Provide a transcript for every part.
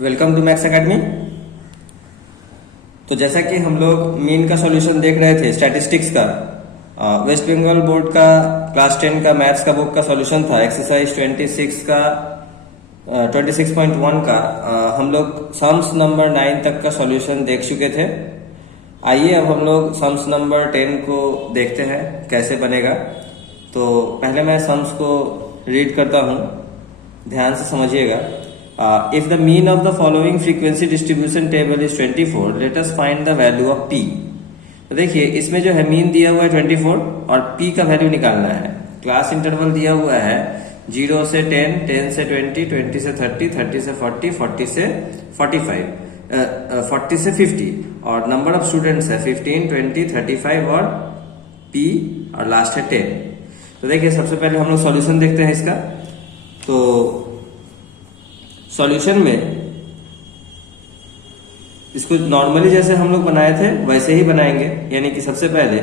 Welcome to maths academy. तो जैसा कि हम लोग मीन का सॉल्यूशन देख रहे थे स्टैटिस्टिक्स का, वेस्ट बंगाल बोर्ड का क्लास 10 का मैथ्स का बुक का सॉल्यूशन था एक्सरसाइज 26 का 26.1 का। हम लोग सम्स नंबर 9 तक का सॉल्यूशन देख चुके थे। आइए अब हम लोग सम्स नंबर 10 को देखते हैं कैसे बनेगा। तो पहले मैं सम्स को रीड करता हूँ, ध्यान से समझिएगा। If the mean of the following frequency distribution table is 24, let us find the value of p। तो देखिए इसमें जो है मीन दिया हुआ है 24 और p का वैल्यू निकालना है। क्लास इंटरवल दिया हुआ है 0 से 10, 10 से 20, 20 से 30, 30 से 40, 40 से 45, 40 से 50 और नंबर ऑफ स्टूडेंट्स है 15, 20, 35 और p और लास्ट है 10। तो देखिए सबसे पहले हम लोग सॉल्यूशन देखते हैं इसका। तो सॉल्यूशन में इसको नॉर्मली जैसे हम लोग बनाए थे वैसे ही बनाएंगे, यानी कि सबसे पहले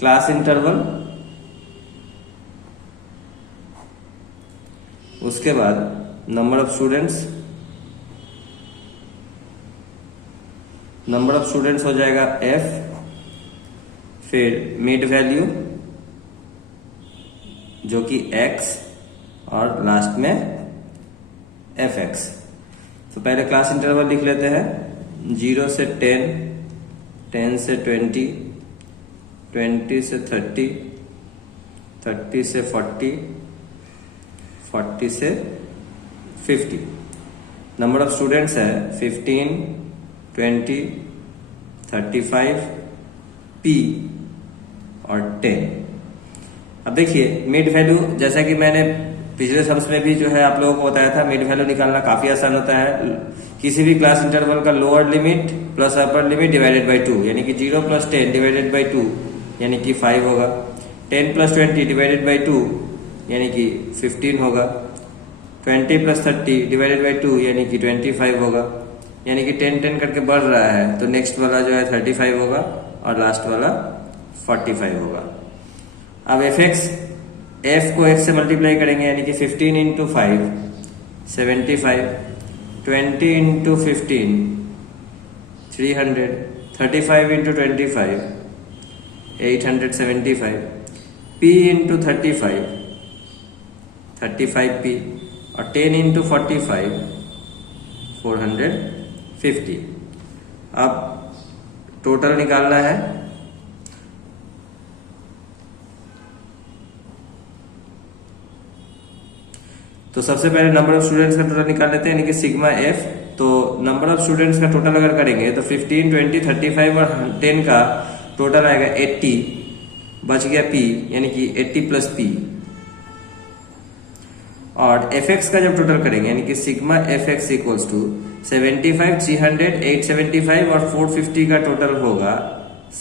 क्लास इंटरवल, उसके बाद नंबर ऑफ स्टूडेंट्स हो जाएगा f, फिर मिड वैल्यू जो कि x और लास्ट में fx। तो पहले क्लास इंटरवल लिख लेते हैं 0 से 10, 10 से 20, 20 से 30, 30 से 40, 40 से 50। नंबर ऑफ स्टूडेंट्स है 15, 20, 35, p और 10। अब देखिए मिड वैल्यू, जैसा कि मैंने पिछले सम्स में भी जो है आप लोगों को बताया था, मिड वैल्यू निकालना काफी आसान होता है। किसी भी क्लास इंटरवल का lower limit plus upper limit divided by 2, यानी कि 0 प्लस 10 डिवाइडेड बाय 2 यानी कि 5 होगा। 10 प्लस 20 डिवाइडेड बाय 2 यानी कि 15 होगा। 20 प्लस 30 डिवाइडेड बाय 2 यानी कि 25 होगा। यानी कि 10 10 करके बढ़ रहा है, तो नेक्स्ट वाला जो है 35 होगा और लास्ट वाला 45 होगा। अब f को x से मल्टीप्लाई करेंगे, यानी कि 15 into 5 75, 20 into 15 300, 35 into 25 875, p into 35 35p और 10 इंटू 45 450। अब टोटल निकालना है। तो सबसे पहले नंबर ऑफ स्टूडेंट्स का टोटल निकाल लेते हैं, यानी कि सिग्मा f। तो नंबर ऑफ स्टूडेंट्स का टोटल अगर करेंगे तो 15, 20, 35 और 10 का टोटल आएगा 80, बच गया p यानी कि 80 प्लस p। और fx का जब टोटल करेंगे यानी कि सिग्मा fx इक्वल्स टू 75, 300, 875 और 450 का टोटल होगा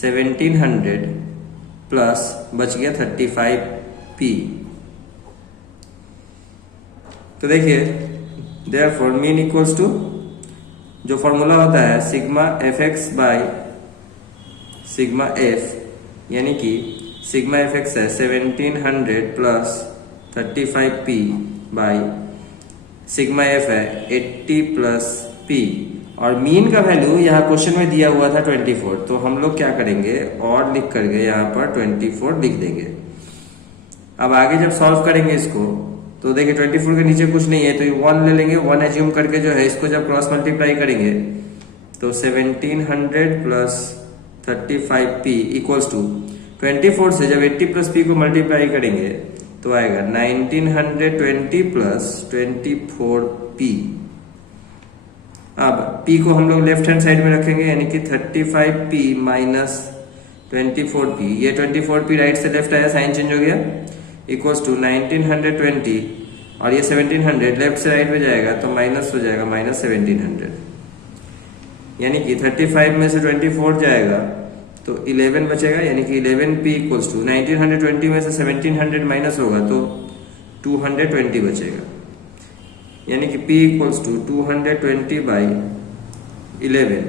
1700 प्लस बच गया 35p। तो देखिए देयरफॉर मीन इक्वल्स टू, जो फॉर्मूला होता है sigma fx by sigma f, यानी कि सिग्मा fx है 1700 plus 35p by sigma f है 80 प्लस p। और मीन का वैल्यू यहाँ क्वेश्चन में दिया हुआ था 24, तो हम लोग क्या करेंगे और लिख करके यहाँ पर 24 लिख देंगे। अब आगे जब सॉल्व करेंगे इसको तो देखिए 24 के नीचे कुछ नहीं है, तो ये 1 ले लेंगे। 1 एज्यूम करके जो है इसको जब क्रॉस मल्टीप्लाई करेंगे तो 1700 प्लस 35p इक्वल्स टू 24 से जब 80 प्लस p को मल्टीप्लाई करेंगे तो आएगा 1920 प्लस 24p। अब p को हम लोग लेफ्ट हैंड साइड में रखेंगे, यानी कि 35p माइनस 24p। ये 24p राइट से लेफ्ट आया, साइन चेंज हो गया, इक्वल्स टू 1920 और ये 1700 लेफ्ट से राइट में जाएगा तो माइनस हो जाएगा माइनस 1700, यानी कि 35 में से 24 जाएगा तो 11 बचेगा, यानी कि 11p इक्वल्स टू 1920 में से 1700 माइनस होगा तो 220 बचेगा, यानी कि p इक्वल्स टू 220 बाई 11।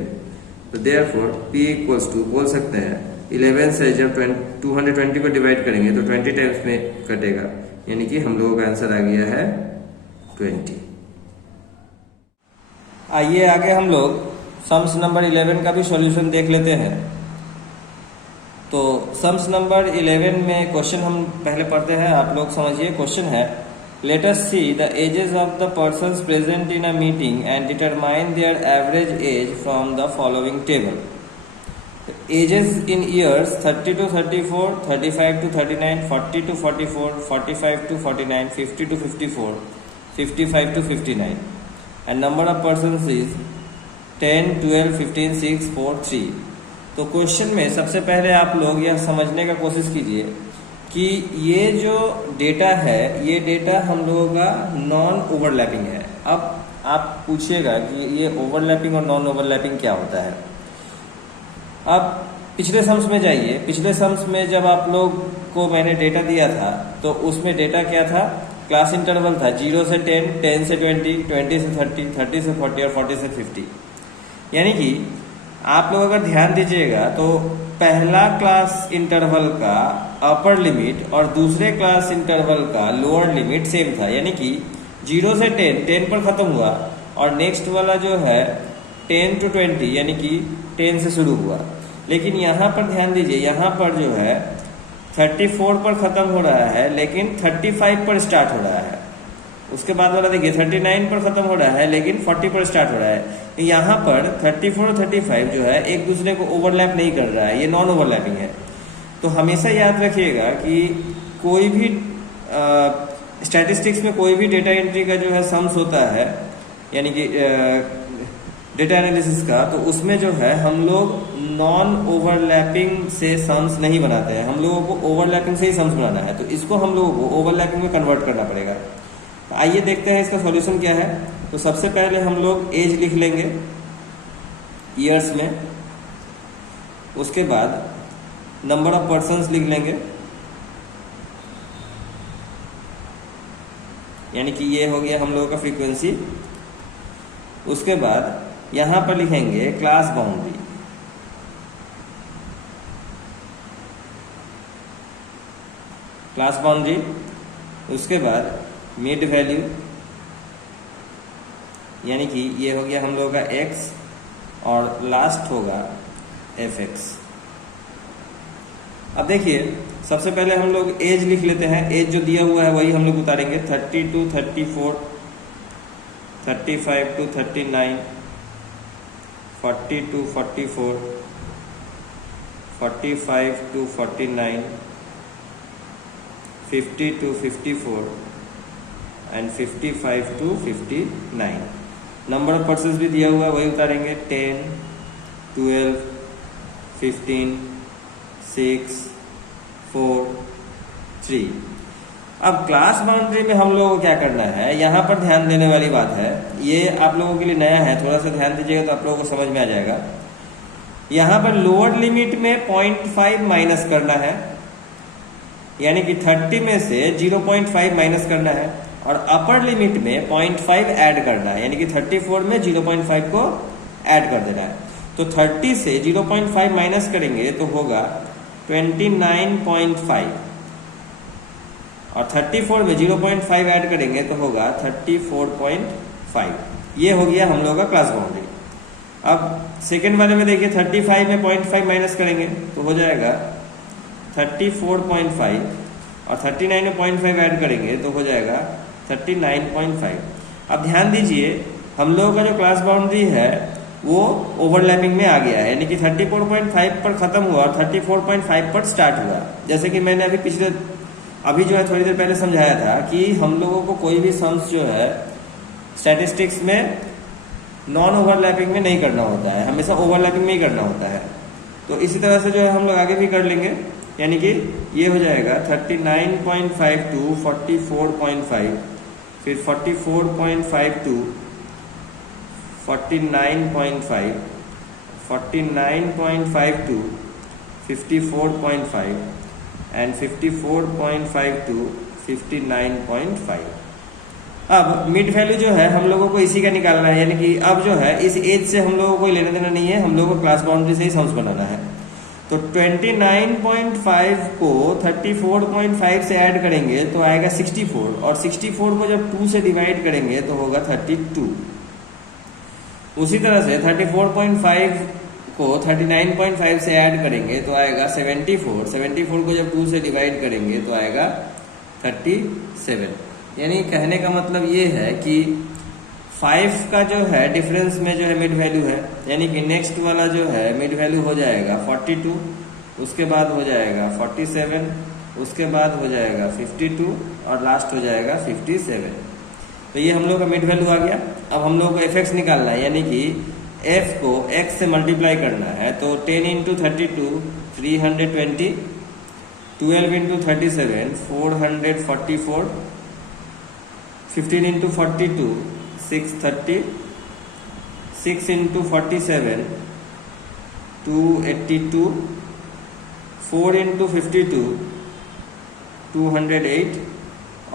तो देयरफॉर p इक्वल्स टू बोल सकते हैं 11 से जब 220 को डिवाइड करेंगे तो 20 टाइम्स में कटेगा, यानी कि हम लोगों का आंसर आ गया है 20। आइए आगे हम लोग सम्स नंबर 11 का भी सॉल्यूशन देख लेते हैं। तो सम्स नंबर 11 में क्वेश्चन हम पहले पढ़ते हैं, आप लोग समझिए। क्वेश्चन है, let us see the ages of the persons present in a meeting and determine their average age from the following table. Ages in years 30 to 34, 35 to 39, 40 to 44, 45 to 49, 50 to 54, 55 to 59, and number of persons is 10, 12, 15, 6, 4, 3। तो question में सबसे पहले आप लोग यह समझने का कोशिश कीजिए कि ये जो डेटा है, ये डेटा हम लोगों का नॉन ओवरलैपिंग है। अब आप पूछिएगा कि ये ओवरलैपिंग और नॉन ओवरलैपिंग क्या होता है। अब पिछले सम्स में जाइए। पिछले सम्स में जब आप लोग को मैंने डेटा दिया था तो उसमें डेटा क्या था, क्लास इंटरवल था 0 से 10, 10 से 20, 20 से 30, 30 से 40 और 40 से 50। यानी कि आप लोग अगर ध्यान दीजिएगा तो पहला क्लास इंटरवल का अपर लिमिट और दूसरे क्लास इंटरवल का लोअर लिमिट सेम था। यानी कि 0 से 10 पर खत्म हुआ और नेक्स्ट वाला जो है 10 to 20 यानी कि 10 से शुरू हुआ। लेकिन यहाँ पर ध्यान दीजिए, यहाँ पर जो है 34 पर खत्म हो रहा है लेकिन 35 पर स्टार्ट हो रहा है। उसके बाद वाला देखिए 39 पर खत्म हो रहा है लेकिन 40 पर स्टार्ट हो रहा है। यहाँ पर 34 और 35 जो है एक दूसरे को ओवरलैप नहीं कर रहा है, ये नॉन ओवरलैपिंग है। तो हमेशा याद रखिएगा कि कोई भी स्टैटिस्टिक्स में कोई भी डेटा एंट्री का जो है सम्स होता है, यानी कि डेटा एनालिसिस का, तो उसमें जो है हम लोग नॉन ओवरलैपिंग से सम्स नहीं बनाते हैं, हम लोगों को ओवरलैपिंग से ही सम्स बनाना है। तो इसको हम लोगों को ओवरलैपिंग में कन्वर्ट करना पड़ेगा। तो आइए देखते हैं इसका सॉल्यूशन क्या है। तो सबसे पहले हम लोग एज लिख लेंगे ईयर्स में, उसके बाद नंबर ऑफ पर्सन्स लिख लेंगे, यानी कि ये हो गया हम लोगों का फ्रीक्वेंसी। उसके बाद यहां पर लिखेंगे क्लास बाउंड्री, क्लास बाउंड्री। उसके बाद मिड वैल्यू, यानी कि ये हो गया हम लोगों का x और लास्ट होगा fx। अब देखिए सबसे पहले हम लोग एज लिख लेते हैं। एज जो दिया हुआ है वही हम लोग उतारेंगे। 30 to 34, 35 to 39, 40 to 44, 45 to 49, 50 to 54 and 55 to 59। Number of persons भी दिया हुआ है वही उतारेंगे। 10, 12, 15, 6, 4, 3। अब क्लास बाउंड्री में हम लोगों को क्या करना है, यहाँ पर ध्यान देने वाली बात है, ये आप लोगों के लिए नया है, थोड़ा सा ध्यान दीजिएगा तो आप लोगों को समझ में आ जाएगा। यहाँ पर लोअर लिमिट में 0.5 माइनस करना है, यानी कि 30 में से 0.5 माइनस करना है, और अपर लिमिट में 0.5 ऐड करना है, यानी कि 34 में 0.5 को ऐड कर देना है। तो 30 से 0.5 माइनस करेंगे तो होगा 29.5, और 34 में 0.5 ऐड करेंगे तो होगा 34.5। ये हो गया हम लोगों का क्लास बाउंड्री। अब सेकेंड वाले में देखिए 35 में 0.5 माइनस करेंगे तो हो जाएगा 34.5, और 39 में 0.5 ऐड करेंगे तो हो जाएगा 39.5। अब ध्यान दीजिए हम लोगों का जो क्लास बाउंड्री है वो ओवरलैपिंग में आ गया है, यानी कि 34.5 पर खत्म हुआ और 34.5 पर स्टार्ट हुआ। जैसे कि मैंने अभी जो है थोड़ी देर पहले समझाया था कि हम लोगों को कोई भी सम्स जो है स्टैटिस्टिक्स में नॉन ओवरलैपिंग में नहीं करना होता है, हमेशा ओवरलैपिंग में ही करना होता है। तो इसी तरह से जो है हम लोग आगे भी कर लेंगे, यानी कि ये हो जाएगा 39.5 to 44.5, फिर 44.5 to 49.5, 49.5 to 54.5 एंड 54.5 to 59.5। अब मिड वैल्यू जो है हम लोगों को इसी का निकालना है, यानी कि अब जो है इस एज से हम लोगों को लेना देना नहीं है, हम लोगों को क्लास बाउंड्री से ही सम्स बनाना है। तो 29.5 को 34.5 से ऐड करेंगे तो आएगा 64, और 64 को जब 2 से डिवाइड करेंगे तो होगा 32। उसी तरह से 34.5 को 39.5 से ऐड करेंगे तो आएगा 74। 74 को जब 2 से डिवाइड करेंगे तो आएगा 37। यानी कहने का मतलब ये है कि 5 का जो है डिफरेंस में जो है मिड वैल्यू है, यानी कि नेक्स्ट वाला जो है मिड वैल्यू हो जाएगा 42, उसके बाद हो जाएगा 47, उसके बाद हो जाएगा 52 और लास्ट हो जाएगा 57। तो ये हम लोग का मिड वैल्यू आ गया। अब हम लोग को fx निकालना है, यानी कि f को x से मल्टीप्लाई करना है। तो 10 into 32 320, 12 into 37 444, 15 into 42 630, 6 into 47 282, 4 into 52 208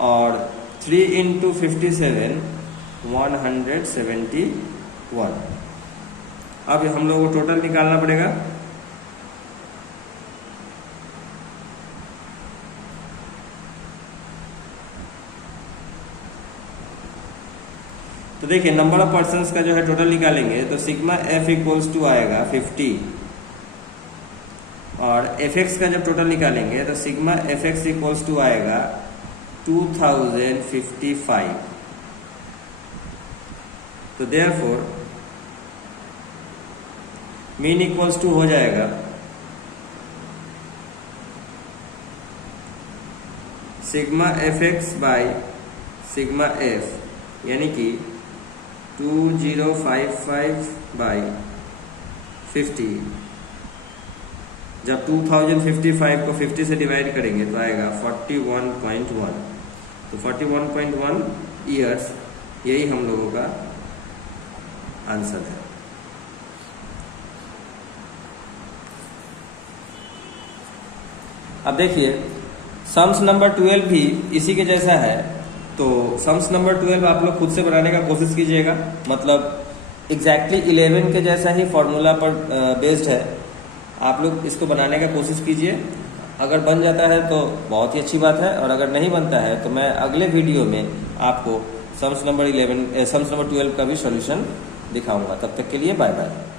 और 3 इंटू 57 171। अब हम लोग को टोटल निकालना पड़ेगा। तो देखिए नंबर ऑफ पर्सन्स का जो है टोटल निकालेंगे तो सिग्मा एफ इक्वल्स टू आएगा 50 और एफ एक्स का जब टोटल निकालेंगे तो sigma f x equals to आएगा 2055। तो देयरफॉर मीन इक्वल्स टू हो जाएगा sigma f x by sigma f, यानी कि 2055 बाई 50। जब 2055 को 50 से डिवाइड करेंगे तो आएगा 41.1। तो 41.1 ईयर्स यही हम लोगों का आंसर है। अब देखिए सम्स नंबर 12 भी इसी के जैसा है। तो सम्स नंबर 12 आप लोग खुद से बनाने का कोशिश कीजिएगा, मतलब एग्जैक्टली 11 के जैसा ही फॉर्मूला पर बेस्ड है। आप लोग इसको बनाने का कोशिश कीजिए, अगर बन जाता है तो बहुत ही अच्छी बात है, और अगर नहीं बनता है तो मैं अगले वीडियो में आपको सम्स नंबर 12 का भी सॉल्यूशन दिखाऊंगा। तब तक के लिए बाय बाय।